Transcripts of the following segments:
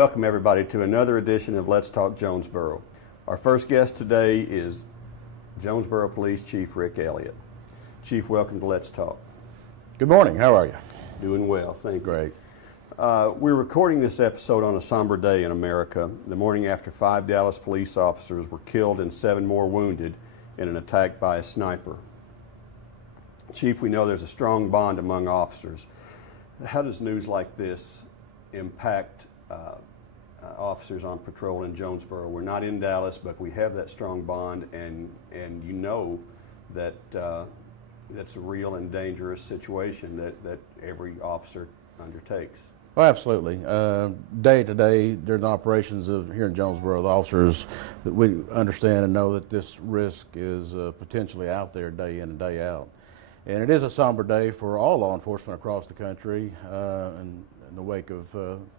Welcome everybody to another edition of Let's Talk Jonesboro. Our first guest today is Jonesboro Police Chief Rick Elliott. Chief, welcome to Let's Talk. Good morning, how are you? Doing well, thank you. Great. We're recording this episode on a somber day in America, the morning after 5 Dallas police officers were killed and 7 more wounded in an attack by a sniper. Chief, we know there's a strong bond among officers. How does news like this impact officers on patrol in Jonesboro? We're not in Dallas, but we have that strong bond, and you know that that's a real and dangerous situation that every officer undertakes. Oh, absolutely. Day to day during the operations here in Jonesboro, the officers that we understand and know that this risk is potentially out there day in and day out. And it is a somber day for all law enforcement across the country in the wake of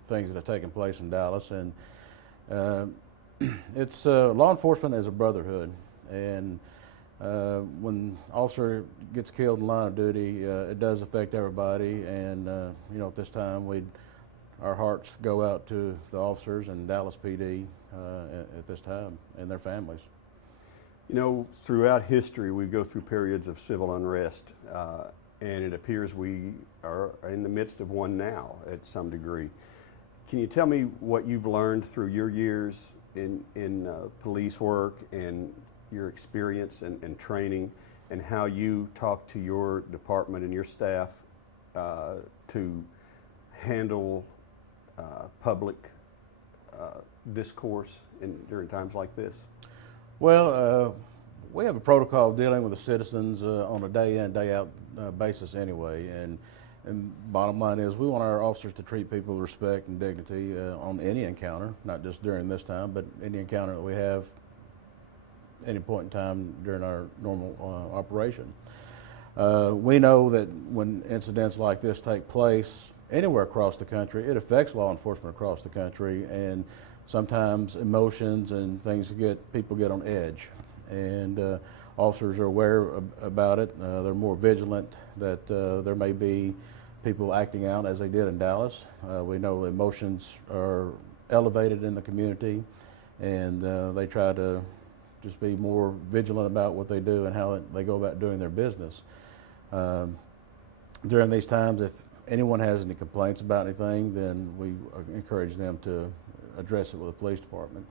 things that have taken place in Dallas. And it's law enforcement is a brotherhood. And when an officer gets killed in line of duty, it does affect everybody. And you know, at this time, our hearts go out to the officers and Dallas PD at this time and their families. You know, throughout history, we go through periods of civil unrest, and it appears we are in the midst of one now at some degree. Can you tell me what you've learned through your years in police work and your experience and training, and how you talk to your department and your staff to handle public discourse during times like this? Well, we have a protocol dealing with the citizens on a day in, day out basis anyway. And bottom line is we want our officers to treat people with respect and dignity on any encounter, not just during this time, but any encounter that we have any point in time during our normal operation. We know that when incidents like this take place anywhere across the country, it affects law enforcement across the country, and sometimes emotions and things people get on edge, and officers are aware about it. They're more vigilant that there may be people acting out as they did in Dallas. We know emotions are elevated in the community, and they try to just be more vigilant about what they do and how they go about doing their business. During these times, if anyone has any complaints about anything, then we encourage them to address it with the police department.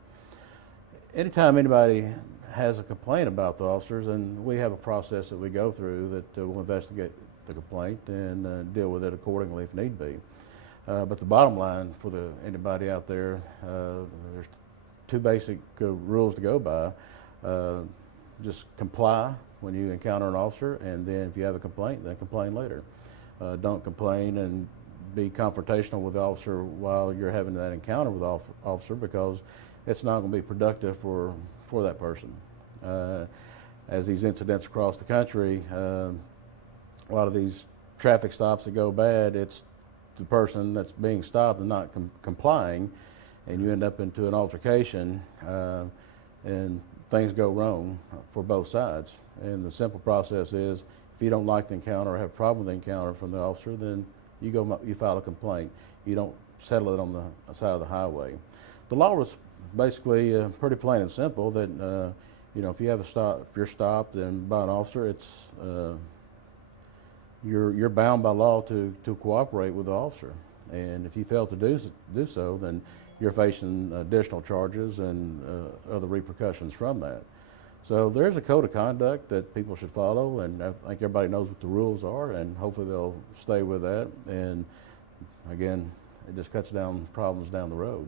Anytime anybody has a complaint about the officers, and we have a process that we go through that will investigate the complaint and deal with it accordingly if need be. But the bottom line for anybody out there, there's 2 basic rules to go by. Just comply when you encounter an officer, and then if you have a complaint, then complain later. Don't complain and be confrontational with the officer while you're having that encounter with the officer, because it's not going to be productive for that person. As these incidents across the country, a lot of these traffic stops that go bad, it's the person that's being stopped and not complying, and you end up into an altercation, and things go wrong for both sides. And the simple process is, if you don't like the encounter or have a problem with the encounter from the officer, then you file a complaint. You don't settle it on the side of the highway. The law was basically pretty plain and simple that you know, if you're stopped and by an officer, it's you're bound by law to cooperate with the officer. And if you fail to do so, then you're facing additional charges and other repercussions from that. So there's a code of conduct that people should follow, and I think everybody knows what the rules are, and hopefully they'll stay with that. And again, it just cuts down problems down the road.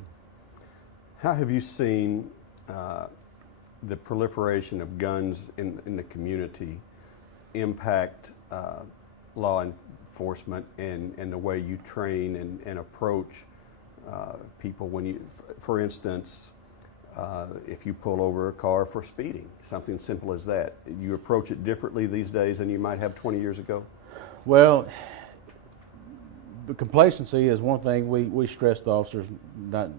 How have you seen the proliferation of guns in the community impact law enforcement and the way you train and approach people when you, for instance, if you pull over a car for speeding, something simple as that, you approach it differently these days than you might have 20 years ago? Well, the complacency is one thing we stress the officers not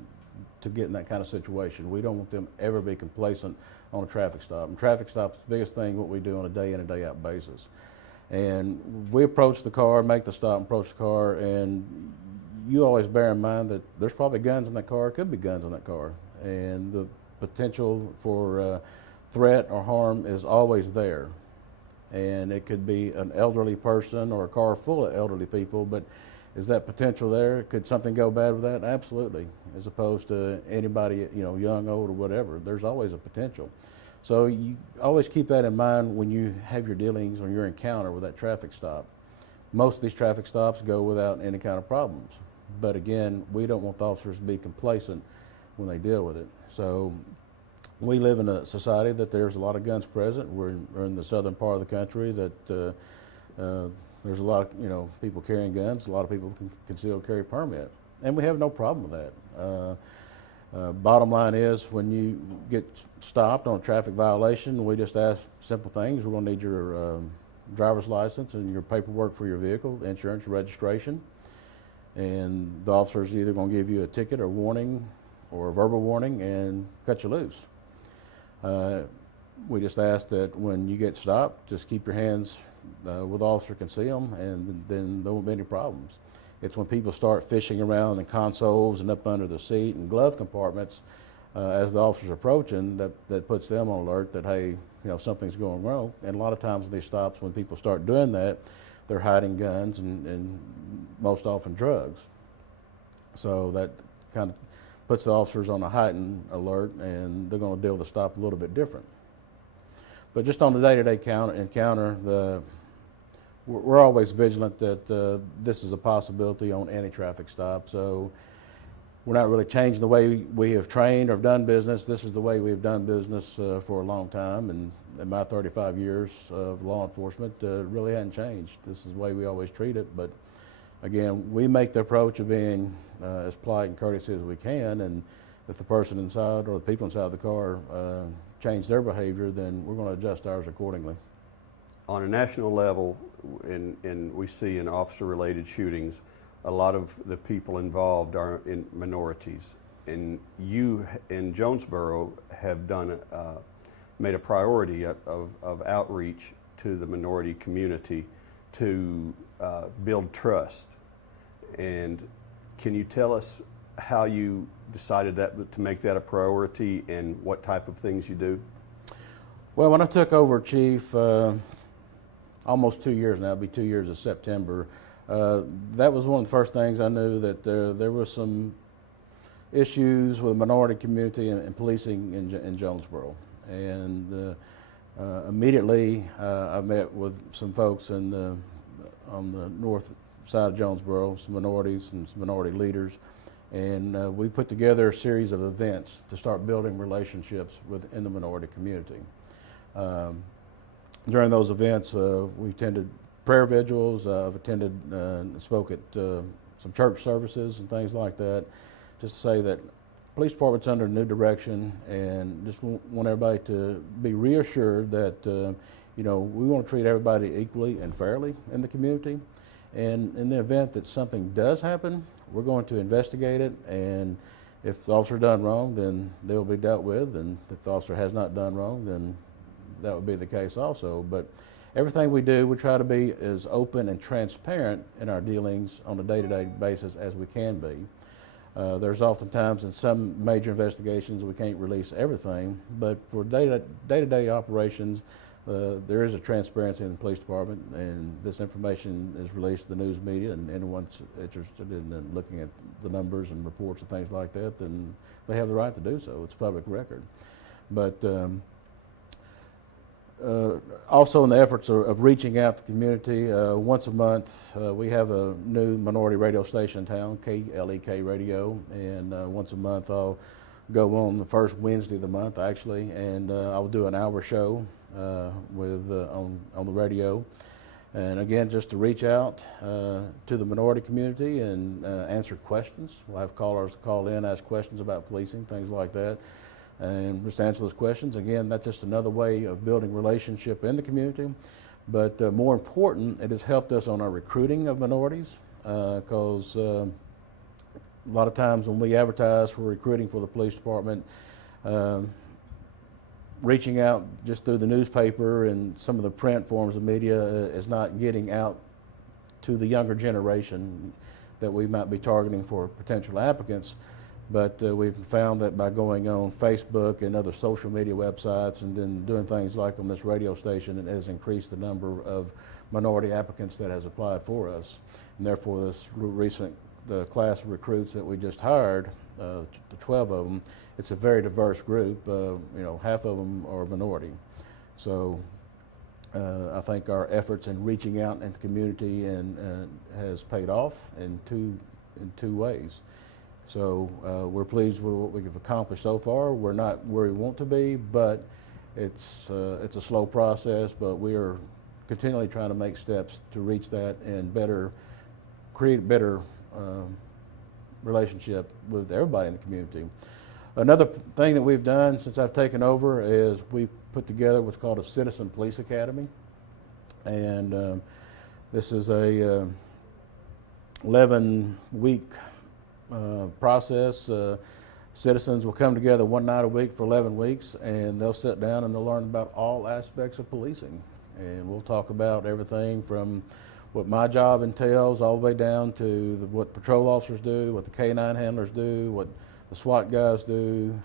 to get in that kind of situation. We don't want them ever be complacent on a traffic stop. And traffic stops the biggest thing what we do on a day in and day out basis. And we approach the car, make the stop, approach the car, and you always bear in mind that there's probably guns in that car, could be guns in that car, and the potential for threat or harm is always there. And it could be an elderly person or a car full of elderly people, but is that potential there? Could something go bad with that? Absolutely. As opposed to anybody, young, old, or whatever. There's always a potential. So you always keep that in mind when you have your dealings or your encounter with that traffic stop. Most of these traffic stops go without any kind of problems. But again, we don't want the officers to be complacent when they deal with it. So we live in a society that there's a lot of guns present. We're in the southern part of the country that there's a lot of people carrying guns. A lot of people can concealed carry permit, and we have no problem with that. Bottom line is, when you get stopped on a traffic violation, we just ask simple things. We're going to need your driver's license and your paperwork for your vehicle, insurance, registration, and the officer's either going to give you a ticket or warning or a verbal warning and cut you loose. We just ask that when you get stopped, just keep your hands with the officer, can see them, and then there won't be any problems. It's when people start fishing around in consoles and up under the seat and glove compartments as the officer's approaching that puts them on alert that, hey, something's going wrong. And a lot of times when these stops, when people start doing that, they're hiding guns and most often drugs. So that kind of puts the officers on a heightened alert, and they're going to deal with the stop a little bit different. But just on the day-to-day encounter, we're always vigilant that this is a possibility on any traffic stop. So we're not really changing the way we have trained or done business. This is the way we've done business for a long time, and in my 35 years of law enforcement, really hadn't changed. This is the way we always treat it. But again, we make the approach of being as polite and courteous as we can, and if the person inside or the people inside the car change their behavior, then we're going to adjust ours accordingly. On a national level, and we see in officer-related shootings, a lot of the people involved are in minorities. And you in Jonesboro have made a priority of outreach to the minority community to build trust. And can you tell us how you decided to make that a priority and what type of things you do? Well, when I took over chief, almost 2 years now, it'll be 2 years of September, that was one of the first things I knew, that there were some issues with the minority community and policing in Jonesboro. And immediately I met with some folks on the north side of Jonesboro, some minorities and some minority leaders, and we put together a series of events to start building relationships within the minority community. During those events, we attended prayer vigils. I've attended and spoke at some church services and things like that, just to say that the police department's under a new direction, and just want everybody to be reassured that we want to treat everybody equally and fairly in the community. And in the event that something does happen, we're going to investigate it, and if the officer done wrong, then they'll be dealt with, and if the officer has not done wrong, then that would be the case also. But everything we do, we try to be as open and transparent in our dealings on a day-to-day basis as we can be. There's oftentimes in some major investigations we can't release everything, but for day-to-day operations, there is a transparency in the police department, and this information is released to the news media, and anyone's interested in looking at the numbers and reports and things like that, then they have the right to do so. It's public record. But also in the efforts of reaching out to the community, once a month we have a new minority radio station in town, KLEK Radio, and once a month I'll go on the first Wednesday of the month actually, and I'll do an hour show on the radio, and again just to reach out to the minority community and answer questions. We'll have callers call in, ask questions about policing, things like that, and just answer those questions. Again, that's just another way of building relationship in the community. But more important, it has helped us on our recruiting of minorities, because a lot of times when we advertise for recruiting for the police department, reaching out just through the newspaper and some of the print forms of media is not getting out to the younger generation. that we might be targeting for potential applicants. But we've found that by going on Facebook and other social media websites and then doing things like on this radio station, it has increased the number of minority applicants that has applied for us. And therefore, this recent class of recruits that we just hired, the 12 of them, it's a very diverse group. Half of them are minority. So I think our efforts in reaching out into the community and has paid off in two ways. So we're pleased with what we've accomplished so far. We're not where we want to be, but it's a slow process. But we are continually trying to make steps to reach that and create a better relationship with everybody in the community. Another thing that we've done since I've taken over is we put together what's called a Citizen Police Academy, and this is a 11-week process. Citizens will come together one night a week for 11 weeks, and they'll sit down and they'll learn about all aspects of policing. And we'll talk about everything from what my job entails all the way down to what patrol officers do, what the K-9 handlers do, what the SWAT guys do.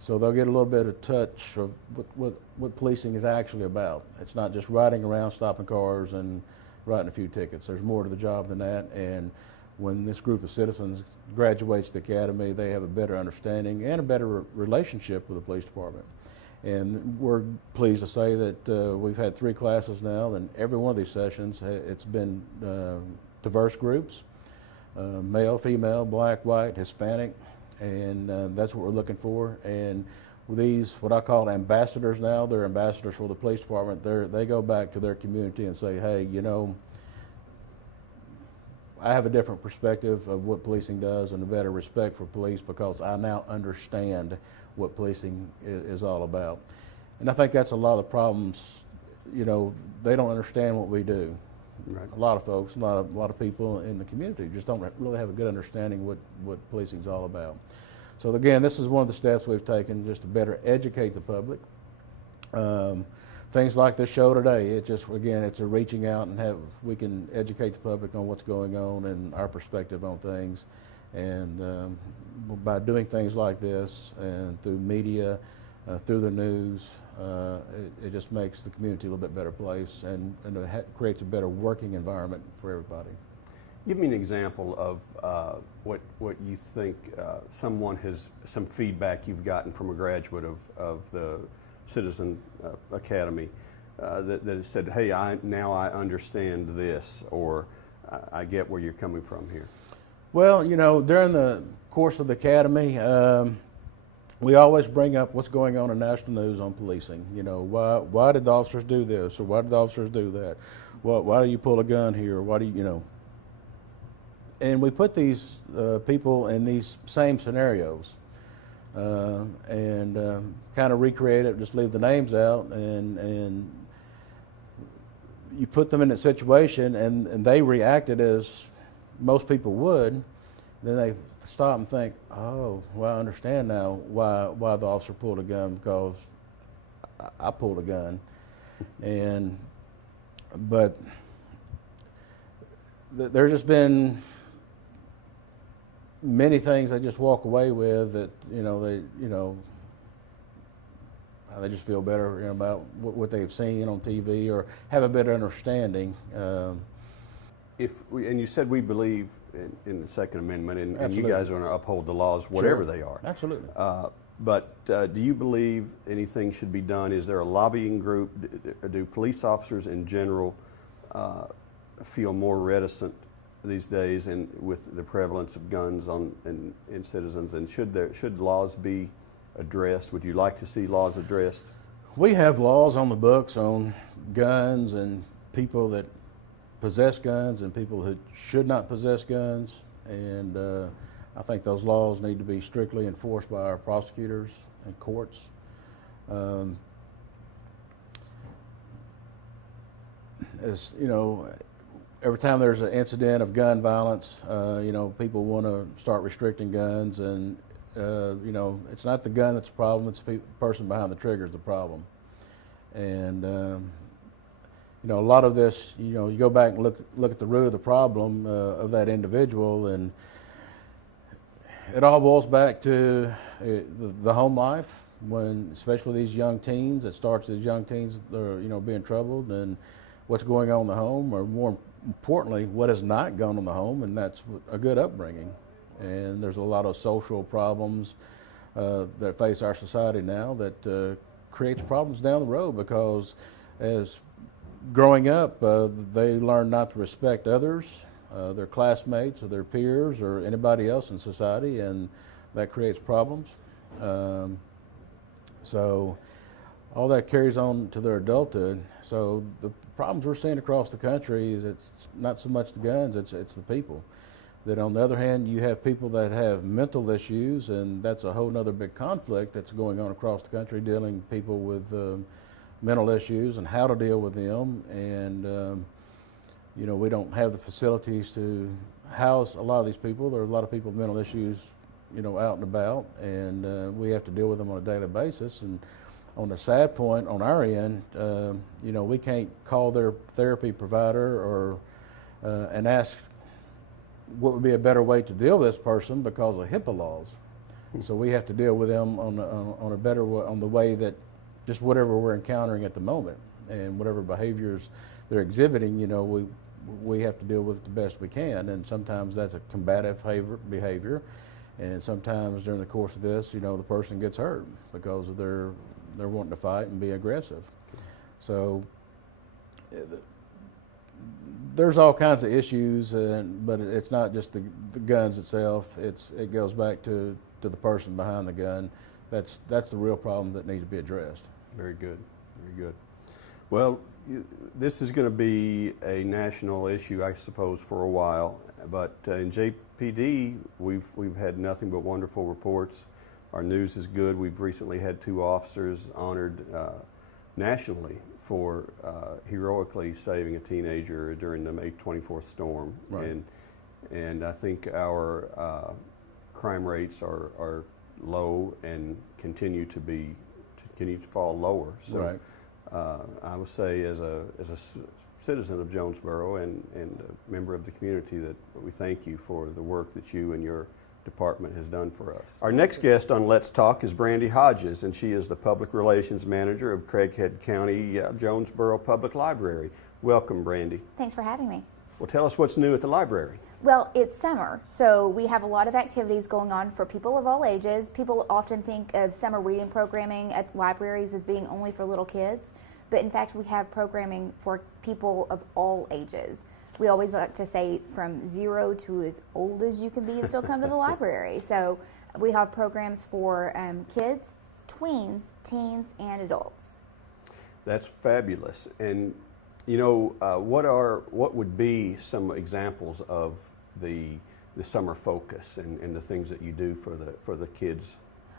So they'll get a little bit of touch of what policing is actually about. It's not just riding around, stopping cars, and writing a few tickets. There's more to the job than that. And when this group of citizens graduates the academy, they have a better understanding and a better relationship with the police department. And we're pleased to say that we've had 3 classes now, and every one of these sessions, it's been diverse groups, male, female, black, white, Hispanic, and that's what we're looking for. And with these, what I call ambassadors now, they're ambassadors for the police department. They go back to their community and say, hey, I have a different perspective of what policing does and a better respect for police because I now understand what policing is all about. And I think that's a lot of the problems. They don't understand what we do. Right. A lot of folks, a lot of people in the community just don't really have a good understanding what policing is all about. So again, this is one of the steps we've taken just to better educate the public. Things like this show today, it's a reaching out and we can educate the public on what's going on and our perspective on things. And by doing things like this and through media, through the news, it just makes the community a little bit better place and creates a better working environment for everybody. Give me an example of what you think some feedback you've gotten from a graduate of the Citizen Academy that has said, hey, now I understand this, or I get where you're coming from here. Well, during the course of the academy, we always bring up what's going on in national news on policing. Why did the officers do this, or why did the officers do that? Why do you pull a gun here? Why do you, And we put these people in these same scenarios and kind of recreate it, just leave the names out, and you put them in that situation, and they reacted as most people would. Then they stop and think, oh, well, I understand now why the officer pulled a gun, because I pulled a gun. But there's just been many things they just walk away with that they just feel better about what they've seen on TV or have a better understanding. And you said we believe in the Second Amendment, and you guys are going to uphold the laws, whatever they are. Absolutely. But do you believe anything should be done? Is there a lobbying group? Do police officers in general feel more reticent these days, and with the prevalence of guns in citizens? And should laws be addressed? Would you like to see laws addressed? We have laws on the books on guns and people that possess guns and people who should not possess guns, and I think those laws need to be strictly enforced by our prosecutors and courts. Every time there's an incident of gun violence, people want to start restricting guns, and it's not the gun that's the problem; it's the person behind the trigger is the problem. And you know, a lot of this, you know, you go back and look at the root of the problem of that individual, and it all boils back to the home life. When, especially these young teens, it starts as young teens that are, you know, being troubled, and what's going on in the home, or more importantly, what has not gone on in the home, and that's a good upbringing. And there's a lot of social problems that face our society now that creates problems down the road, because as growing up, they learn not to respect others, their classmates or their peers or anybody else in society, and that creates problems. So all that carries on to their adulthood. So the problems we're seeing across the country is it's not so much the guns, it's the people. That on the other hand, you have people that have mental issues, and that's a whole nother big conflict that's going on across the country, dealing with people with mental issues and how to deal with them. And you know, we don't have the facilities to house a lot of these people. There are a lot of people with mental issues, you know, out and about, and we have to deal with them on a daily basis. And on the sad point, on our end, you know, we can't call their therapy provider or and ask what would be a better way to deal with this person because of HIPAA laws. So we have to deal with them on a better way, on the way that just whatever we're encountering at the moment, and whatever behaviors they're exhibiting, you know, we have to deal with it the best we can. And sometimes that's a combative behavior. And sometimes during the course of this, you know, the person gets hurt because of they're wanting to fight and be aggressive. So there's all kinds of issues, but it's not just the guns itself. It goes back to the person behind the gun. That's the real problem that needs to be addressed. Very good, very good. Well, this is going to be a national issue, I suppose, for a while. But in JPD, we've had nothing but wonderful reports. Our news is good. We've recently had 2 officers honored nationally for heroically saving a teenager during the May 24th storm. Right. And I think our crime rates are low and continue to fall lower. So Right. I would say, as a citizen of Jonesboro and a member of the community, that we thank you for the work that you and your department has done for us. Our next guest on Let's Talk is Brandi Hodges, and she is the Public Relations Manager of Craighead County Jonesboro Public Library. Welcome, Brandi. Thanks for having me. Well, tell us what's new at the library. Well, it's summer, so we have a lot of activities going on for people of all ages. People often think of summer reading programming at libraries as being only for little kids, but in fact we have programming for people of all ages. We always like to say from 0 to as old as you can be and still come to the library. So we have programs for kids, tweens, teens, and adults. That's fabulous. And you know, what would be some examples of the summer focus and the things that you do for the kids?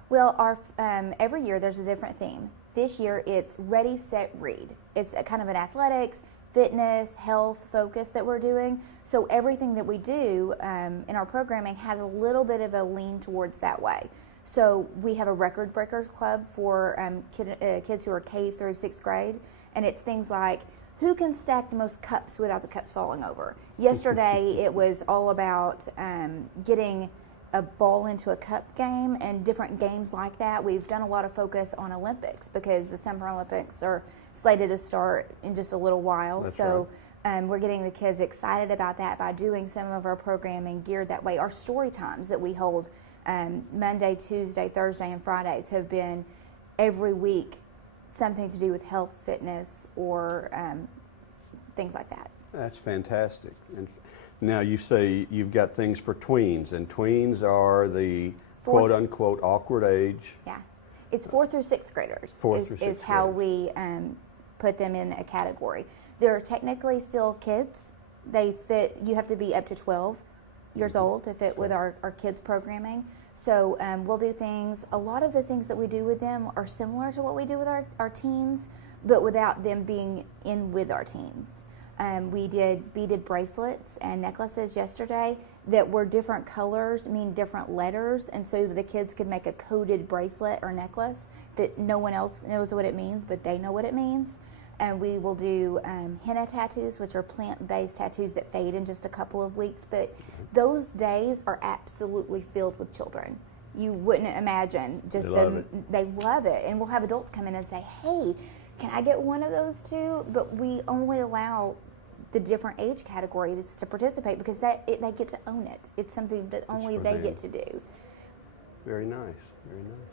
Well, every year there's a different theme. This year it's Ready, Set, Read. It's a kind of an athletics, fitness, health focus that we're doing. So everything that we do in our programming has a little bit of a lean towards that way. So we have a Record Breakers Club for kids who are K through 6th grade, and it's things like, who can stack the most cups without the cups falling over? Yesterday, it was all about getting a ball into a cup game and different games like that. We've done a lot of focus on Olympics because the Summer Olympics are slated to start in just a little while. That's so right. We're getting the kids excited about that by doing some of our programming geared that way. Our story times that we hold Monday, Tuesday, Thursday, and Fridays have been every week something to do with health, fitness, or things like that. That's fantastic. And now you say you've got things for tweens, and tweens are the quote-unquote awkward age. Yeah, it's 4th through 6th graders. Is how we put them in a category. They're technically still kids. They fit. You have to be up to 12 years old to fit with our kids programming. So we'll do things. A lot of the things that we do with them are similar to what we do with our teens, but without them being in with our teens. We did beaded bracelets and necklaces yesterday that were different colors, mean different letters, and so the kids could make a coded bracelet or necklace that no one else knows what it means, but they know what it means. and we will do henna tattoos, which are plant-based tattoos that fade in just a couple of weeks. But those days are absolutely filled with children. You wouldn't imagine just They love them. it. They love it, and we'll have adults come in and say, "Hey, can I get one of those too?" But we only allow the different age categories to participate because they get to own it. It's something that only for they them. get to do. Very nice, very nice.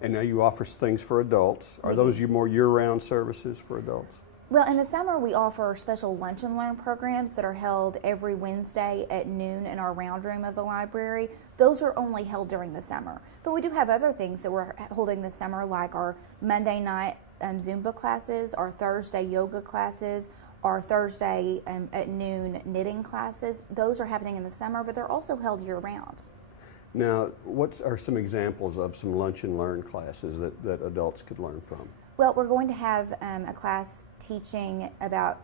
And now you offer things for adults. Are We those do. your more year-round services for adults? Well, in the summer, we offer special lunch and learn programs that are held every Wednesday at noon in our round room of the library. Those are only held during the summer. But we do have other things that we're holding this summer, like our Monday night Zumba classes, our Thursday yoga classes, our Thursday at noon knitting classes. Those are happening in the summer, but they're also held year-round. Now, what are some examples of some lunch and learn classes that adults could learn from? Well, we're going to have a class teaching about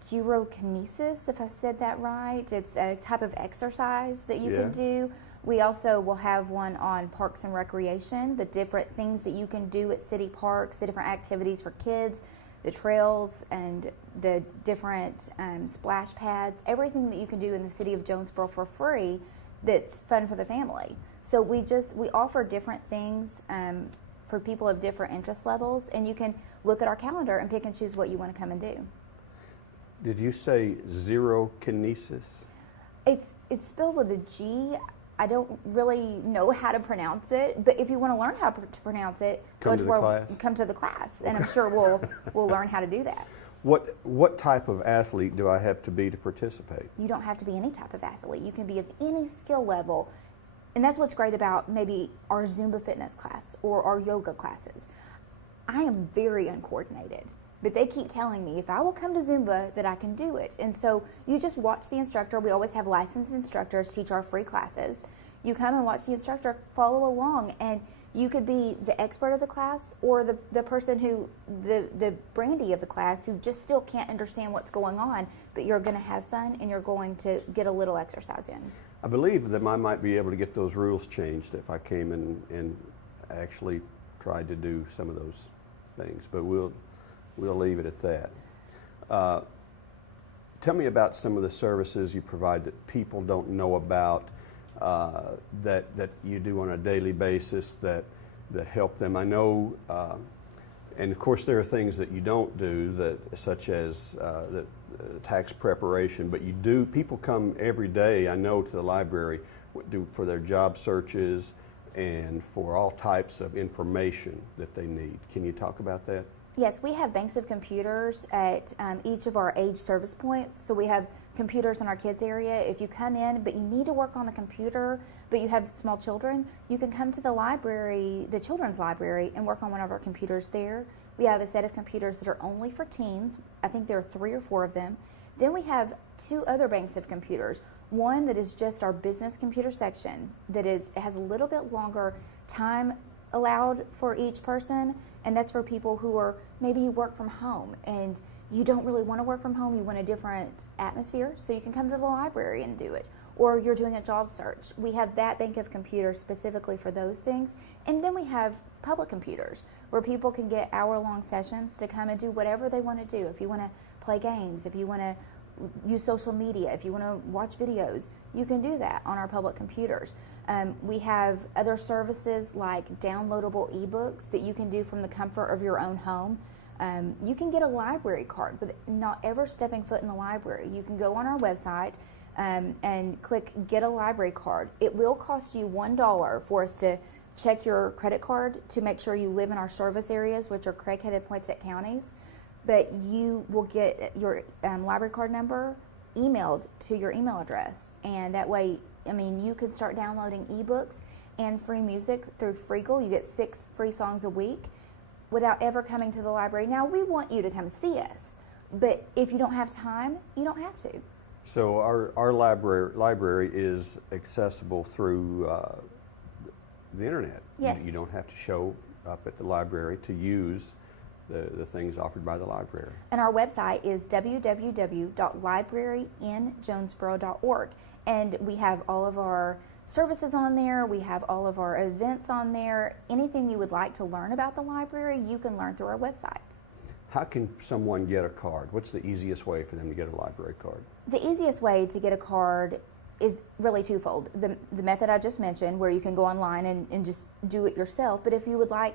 gyrokinesis, if I said that right. It's a type of exercise that you Yeah. can do. We also will have one on parks and recreation, the different things that you can do at city parks, the different activities for kids, the trails and the different splash pads, everything that you can do in the city of Jonesboro for free that's fun for the family. So we offer different things for people of different interest levels, and you can look at our calendar and pick and choose what you want to come and do. Did you say gyrokinesis? It's spelled with a G. I don't really know how to pronounce it, but if you want to learn how to pronounce it, Come to the class? Come to the class, and I'm sure we'll learn how to do that. What type of athlete do I have to be to participate? You don't have to be any type of athlete. You can be of any skill level. And that's what's great about maybe our Zumba fitness class or our yoga classes. I am very uncoordinated, but they keep telling me if I will come to Zumba that I can do it. And so you just watch the instructor. We always have licensed instructors teach our free classes. You come and watch the instructor, follow along, and you could be the expert of the class or the person who, the Brandi of the class who just still can't understand what's going on, but you're going to have fun and you're going to get a little exercise in. I believe that I might be able to get those rules changed if I came and actually tried to do some of those things, but we'll leave it at that. Tell me about some of the services you provide that people don't know about, that you do on a daily basis that help them. I know, and of course there are things that you don't do, such as tax preparation, but you do. People come every day, I know, to the library for their job searches and for all types of information that they need. Can you talk about that? Yes, we have banks of computers at each of our age service points. So we have computers in our kids area. If you come in, but you need to work on the computer, but you have small children, you can come to the library, the children's library, and work on one of our computers there. We have a set of computers that are only for teens. I think there are 3 or 4 of them. Then we have 2 other banks of computers. One that is just our business computer section that it has a little bit longer time allowed for each person, and that's for people who are, maybe you work from home and you don't really want to work from home, you want a different atmosphere, so you can come to the library and do it. Or you're doing a job search. We have that bank of computers specifically for those things. And then we have public computers where people can get hour-long sessions to come and do whatever they want to do. If you want to play games, if you want to use social media, if you want to watch videos, you can do that on our public computers. We have other services like downloadable ebooks that you can do from the comfort of your own home. You can get a library card with not ever stepping foot in the library. You can go on our website and click Get a Library Card. It will cost you $1 for us to check your credit card to make sure you live in our service areas, which are Craighead and Poinsett counties. But you will get your library card number emailed to your email address. And that way, I mean, you can start downloading ebooks and free music through Freegal. You get 6 free songs a week without ever coming to the library. Now, we want you to come see us, but if you don't have time, you don't have to. So our library is accessible through the internet. Yes. You don't have to show up at the library to use the things offered by the library. And our website is www.libraryinjonesboro.org. And we have all of our services on there. We have all of our events on there. Anything you would like to learn about the library, you can learn through our website. How can someone get a card? What's the easiest way for them to get a library card? The easiest way to get a card is really twofold. The method I just mentioned, where you can go online and just do it yourself. But if you would like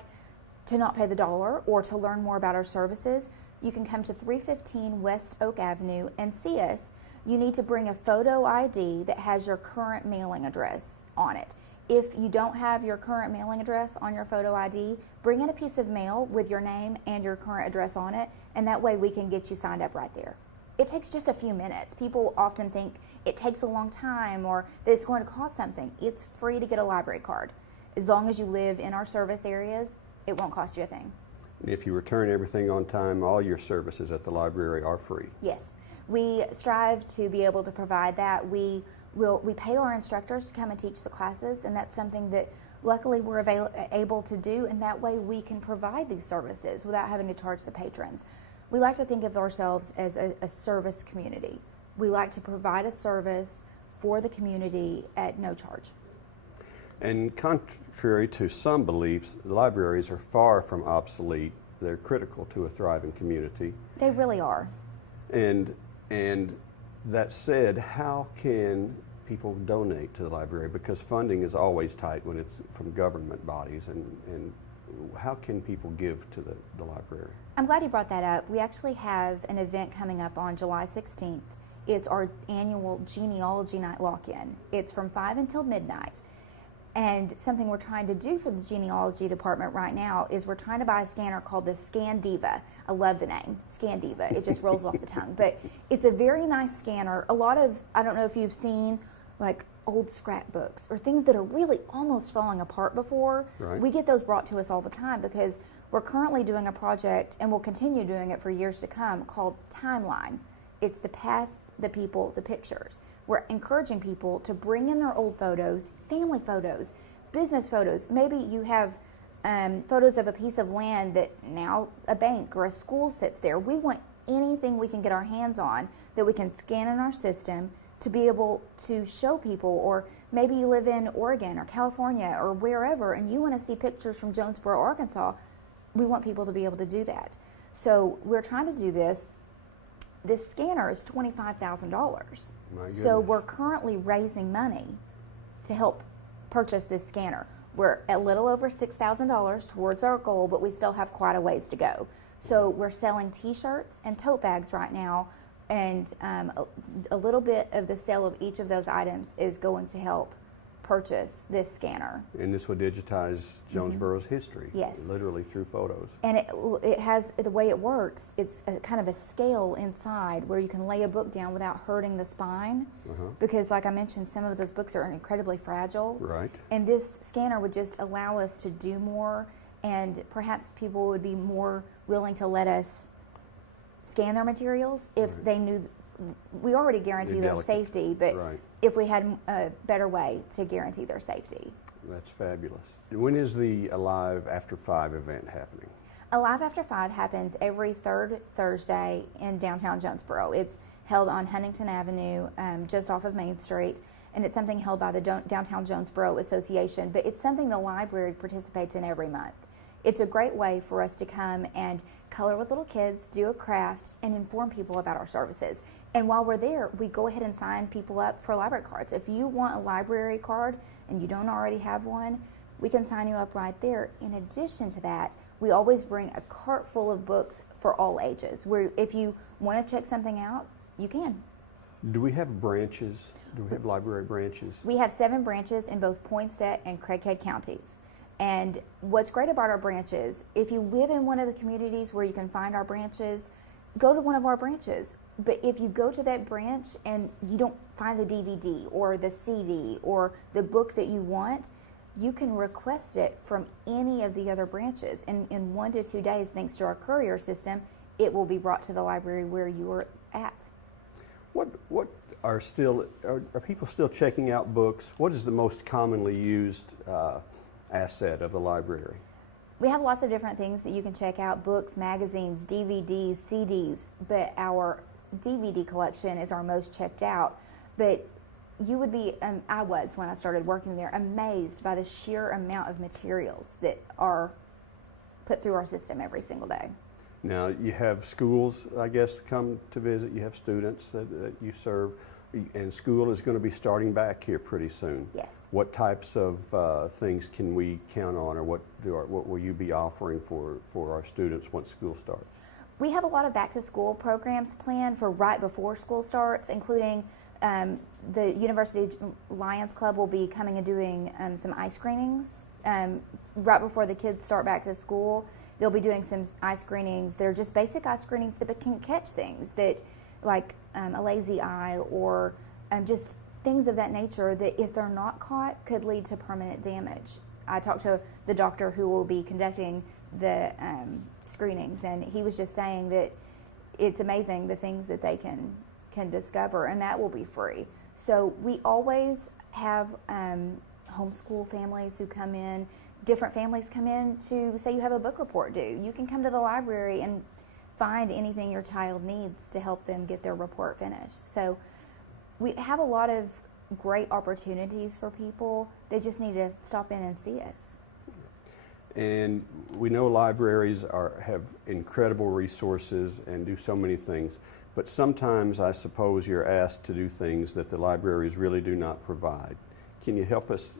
to not pay the dollar or to learn more about our services, you can come to 315 West Oak Avenue and see us. You need to bring a photo ID that has your current mailing address on it. If you don't have your current mailing address on your photo ID, bring in a piece of mail with your name and your current address on it, and that way we can get you signed up right there. It takes just a few minutes. People often think it takes a long time or that it's going to cost something. It's free to get a library card. As long as you live in our service areas, it won't cost you a thing. And if you return everything on time, all your services at the library are free. Yes. We strive to be able to provide that. We pay our instructors to come and teach the classes, and that's something that luckily we're able to do, and that way we can provide these services without having to charge the patrons. We like to think of ourselves as a service community. We like to provide a service for the community at no charge. And contrary to some beliefs, the libraries are far from obsolete. They're critical to a thriving community. They really are. And that said, how can people donate to the library? Because funding is always tight when it's from government bodies. And how can people give to the library? I'm glad you brought that up. We actually have an event coming up on July 16th. It's our annual Genealogy Night Lock-In. It's from 5 until midnight. And something we're trying to do for the genealogy department right now is we're trying to buy a scanner called the Scan Diva. I love the name, Scan Diva. It just rolls off the tongue. But it's a very nice scanner. A lot of, I don't know if you've seen like old scrapbooks or things that are really almost falling apart before. Right. We get those brought to us all the time because we're currently doing a project, and we'll continue doing it for years to come, called Timeline. It's the past, the people, the pictures. We're encouraging people to bring in their old photos, family photos, business photos. Maybe you have photos of a piece of land that now a bank or a school sits there. We want anything we can get our hands on that we can scan in our system to be able to show people. Or maybe you live in Oregon or California or wherever and you want to see pictures from Jonesboro, Arkansas. We want people to be able to do that. So we're trying to do this. This scanner is $25,000. So we're currently raising money to help purchase this scanner. We're a little over $6,000 towards our goal, but we still have quite a ways to go. So we're selling t-shirts and tote bags right now, and a little bit of the sale of each of those items is going to help purchase this scanner. And this will digitize Jonesboro's history, Yes. literally through photos. And it has, the way it works, it's a kind of a scale inside where you can lay a book down without hurting the spine. Because like I mentioned, some of those books are incredibly fragile. Right. And this scanner would just allow us to do more, and perhaps people would be more willing to let us scan their materials if they knew. We already guarantee their delicate. safety, but Right. if we had a better way to guarantee their safety. That's fabulous. When is the Alive After 5 event happening? Alive After 5 happens every third Thursday in downtown Jonesboro. It's held on Huntington Avenue, just off of Main Street, and it's something held by the Downtown Jonesboro Association, but it's something the library participates in every month. It's a great way for us to come and color with little kids, do a craft, and inform people about our services. And while we're there, we go ahead and sign people up for library cards. If you want a library card and you don't already have one, we can sign you up right there. In addition to that, we always bring a cart full of books for all ages, where if you want to check something out, you can. Do we have branches? Do we have library branches? We have 7 branches in both Poinsett and Craighead counties. And what's great about our branches, if you live in one of the communities where you can find our branches, go to one of our branches. But if you go to that branch and you don't find the DVD or the CD or the book that you want, you can request it from any of the other branches. And in 1 to 2 days, thanks to our courier system, it will be brought to the library where you are at. What are people still checking out books? What is the most commonly used asset of the library? We have lots of different things that you can check out: books, magazines, DVDs, CDs, but our DVD collection is our most checked out. But you would be, I was when I started working there, amazed by the sheer amount of materials that are put through our system every single day. Now, you have schools, I guess, come to visit. You have students that you serve, and school is going to be starting back here pretty soon. Yes. What types of things can we count on, or what will you be offering for our students once school starts? We have a lot of back-to-school programs planned for right before school starts, including the University Lions Club will be coming and doing some eye screenings right before the kids start back to school. They'll be doing some eye screenings. They're just basic eye screenings that can catch things that, like a lazy eye or just things of that nature that, if they're not caught, could lead to permanent damage. I talked to the doctor who will be conducting the screenings, and he was just saying that it's amazing the things that they can discover, and that will be free. So we always have homeschool families who come in, different families come in to say you have a book report due. You can come to the library and find anything your child needs to help them get their report finished. So we have a lot of great opportunities for people. They just need to stop in and see us. And we know libraries have incredible resources and do so many things, but sometimes I suppose you're asked to do things that the libraries really do not provide. Can you help us,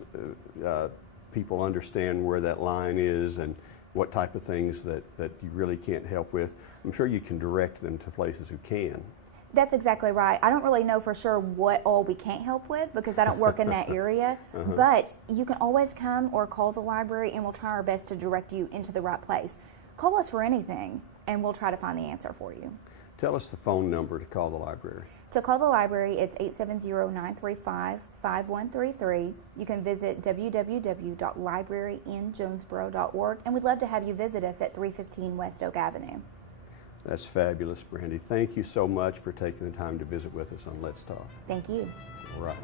people, understand where that line is and what type of things that you really can't help with? I'm sure you can direct them to places who can. That's exactly right. I don't really know for sure what all we can't help with because I don't work in that area, but you can always come or call the library and we'll try our best to direct you into the right place. Call us for anything and we'll try to find the answer for you. Tell us the phone number to call the library. To call the library, it's 870-935-5133. You can visit www.libraryinjonesboro.org, and we'd love to have you visit us at 315 West Oak Avenue. That's fabulous, Brandi. Thank you so much for taking the time to visit with us on Let's Talk. Thank you. All right.